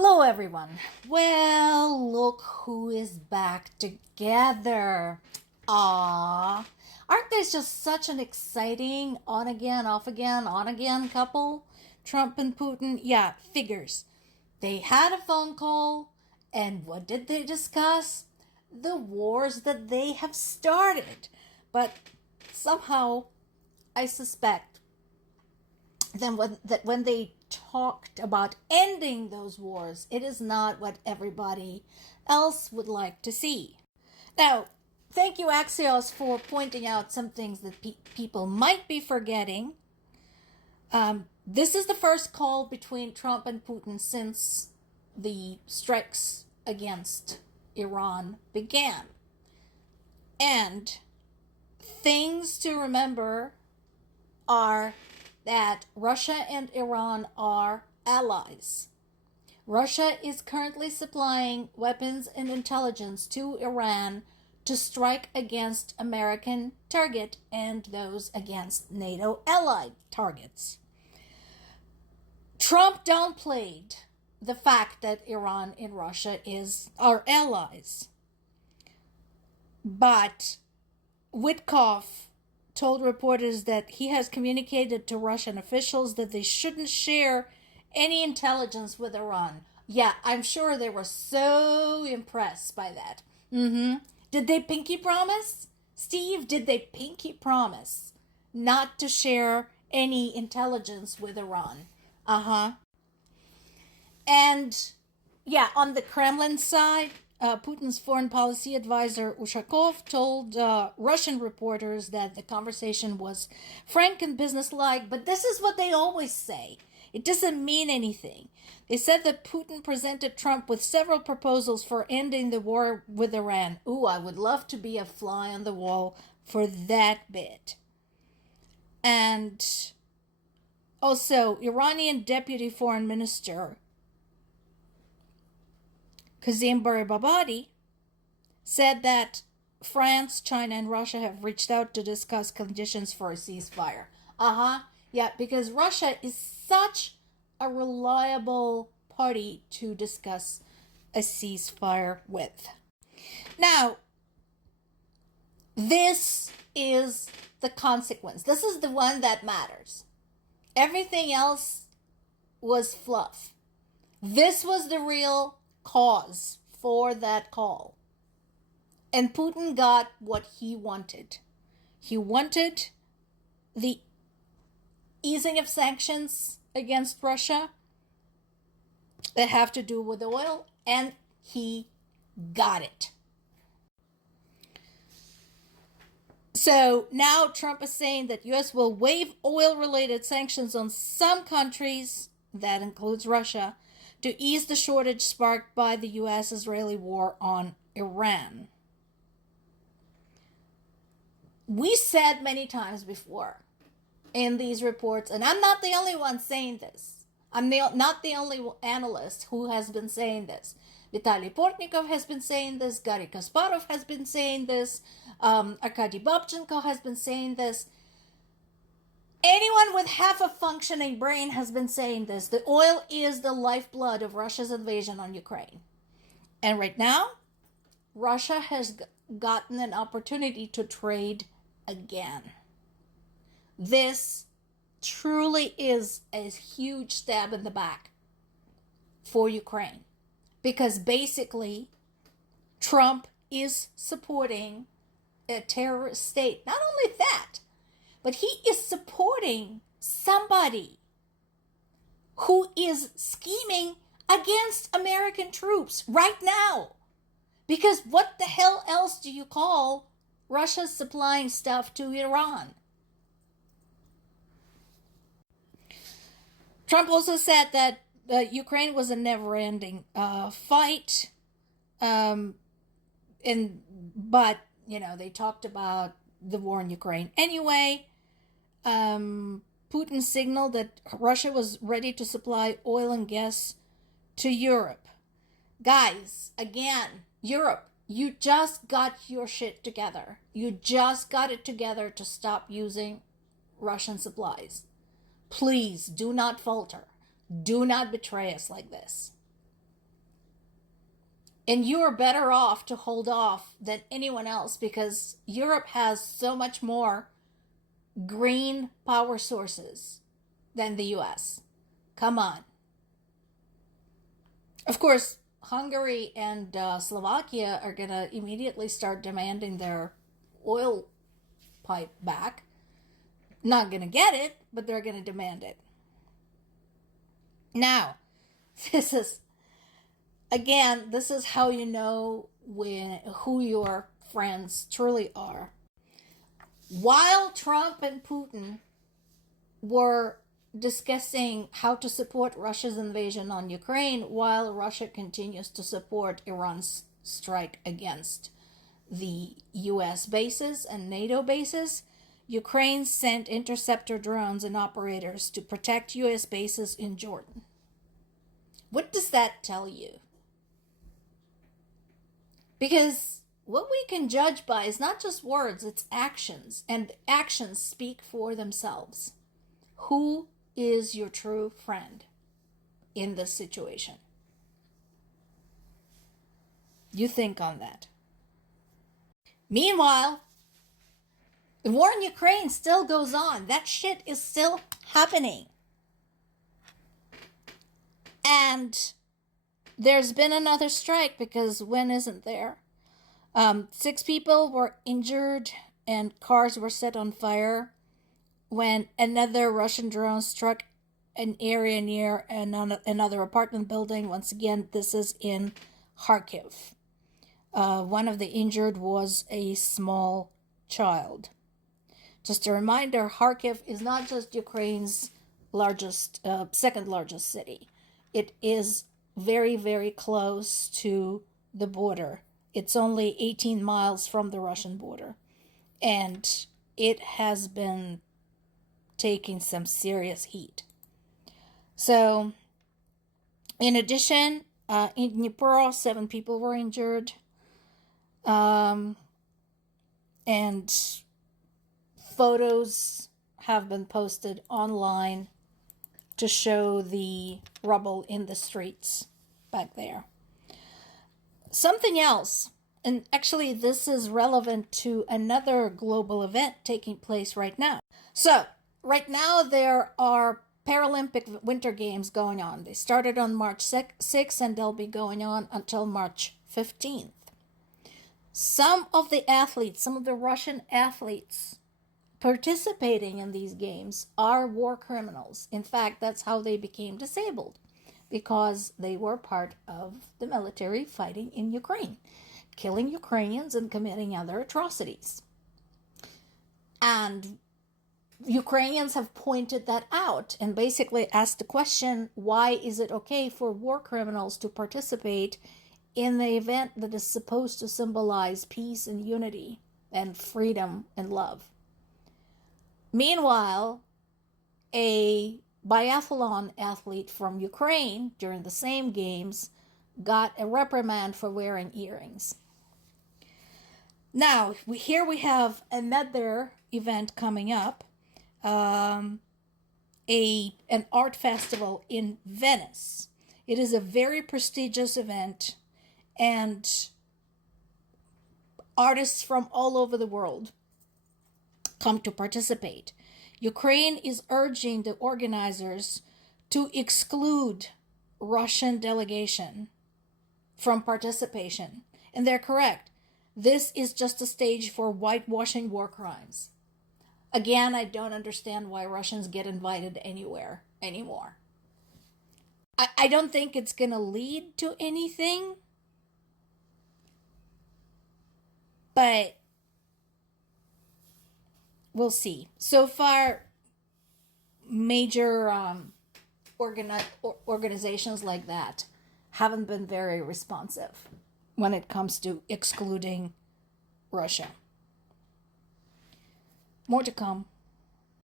Hello, everyone. Well, look who is back together. Ah, aren't they just such an exciting on again, off again, on again couple? Trump and Putin. Yeah, figures. They had a phone call, and what did they discuss? The wars that they have started. But somehow, I suspect that when they talked about ending those wars, it is not what everybody else would like to see. Now, thank you, Axios, for pointing out some things that people might be forgetting. This is the first call between Trump and Putin since the strikes against Iran began. And things to remember are that Russia and Iran are allies. Russia is currently supplying weapons and intelligence to Iran to strike against American target and those against NATO allied targets. Trump downplayed the fact that Iran and Russia are allies. But Witkoff told reporters that he has communicated to Russian officials that they shouldn't share any intelligence with Iran. Yeah, I'm sure they were so impressed by that. Did they pinky promise? Steve, did they pinky promise not to share any intelligence with Iran? And yeah, on the Kremlin side, Putin's foreign policy advisor Ushakov told Russian reporters that the conversation was frank and businesslike, but this is what they always say. It doesn't mean anything. They said that Putin presented Trump with several proposals for ending the war with Iran. Ooh, I would love to be a fly on the wall for that bit. And also, Iranian Deputy Foreign Minister Kazim Babadi said that France, China, and Russia have reached out to discuss conditions for a ceasefire. Yeah, because Russia is such a reliable party to discuss a ceasefire with. Now, this is the consequence. This is the one that matters. Everything else was fluff. This was the real cause for that call. And Putin got what he wanted. He wanted the easing of sanctions against Russia that have to do with oil, and he got it. So now Trump is saying that U.S. will waive oil-related sanctions on some countries, that includes Russia, to ease the shortage sparked by the U.S.-Israeli war on Iran. We said many times before in these reports, and I'm not the only one saying this. I'm not the only analyst who has been saying this. Vitaly Portnikov has been saying this. Garry Kasparov has been saying this. Arkady Babchenko has been saying this. Anyone with half a functioning brain has been saying this. The oil is the lifeblood of Russia's invasion on Ukraine. And right now, Russia has gotten an opportunity to trade again. This truly is a huge stab in the back for Ukraine. Because basically, Trump is supporting a terrorist state. Not only that, but he is supporting somebody who is scheming against American troops right now. Because what the hell else do you call Russia supplying stuff to Iran? Trump also said that Ukraine was a never-ending fight. But they talked about the war in Ukraine anyway. Putin signaled that Russia was ready to supply oil and gas to Europe. Guys, again, Europe, you just got your shit together. You just got it together to stop using Russian supplies. Please do not falter. Do not betray us like this. And you are better off to hold off than anyone else because Europe has so much more green power sources than the US. Come on. Of course, Hungary and Slovakia are going to immediately start demanding their oil pipe back. Not going to get it, but they're going to demand it. Now, this is how you know who your friends truly are. While Trump and Putin were discussing how to support Russia's invasion on Ukraine, while Russia continues to support Iran's strike against the US bases and NATO bases, Ukraine sent interceptor drones and operators to protect US bases in Jordan. What does that tell you? Because what we can judge by is not just words, it's actions, and actions speak for themselves. Who is your true friend in this situation? You think on that. Meanwhile, the war in Ukraine still goes on. That shit is still happening. And there's been another strike because when isn't there? 6 people were injured and cars were set on fire when another Russian drone struck an area near another apartment building. Once again, this is in Kharkiv. One of the injured was a small child. Just a reminder, Kharkiv is not just Ukraine's second largest city. It is very, very close to the border. It's only 18 miles from the Russian border. And it has been taking some serious heat. So, in addition, in Dnipro, 7 people were injured. And photos have been posted online to show the rubble in the streets back there. Something else, and actually this is relevant to another global event taking place right now. So, right now there are Paralympic Winter Games going on. They started on March 6th and they'll be going on until March 15th. Some of the Russian athletes participating in these games are war criminals. In fact, that's how they became disabled, because they were part of the military fighting in Ukraine, killing Ukrainians and committing other atrocities. And Ukrainians have pointed that out and basically asked the question, why is it okay for war criminals to participate in the event that is supposed to symbolize peace and unity and freedom and love? Meanwhile, a biathlon athlete from Ukraine during the same games got a reprimand for wearing earrings. Now, here we have another event coming up, an art festival in Venice. It is a very prestigious event, and artists from all over the world come to participate. Ukraine is urging the organizers to exclude Russian delegation from participation. And they're correct. This is just a stage for whitewashing war crimes. Again, I don't understand why Russians get invited anywhere anymore. I don't think it's going to lead to anything. But we'll see. So far, major organizations like that haven't been very responsive when it comes to excluding Russia. More to come.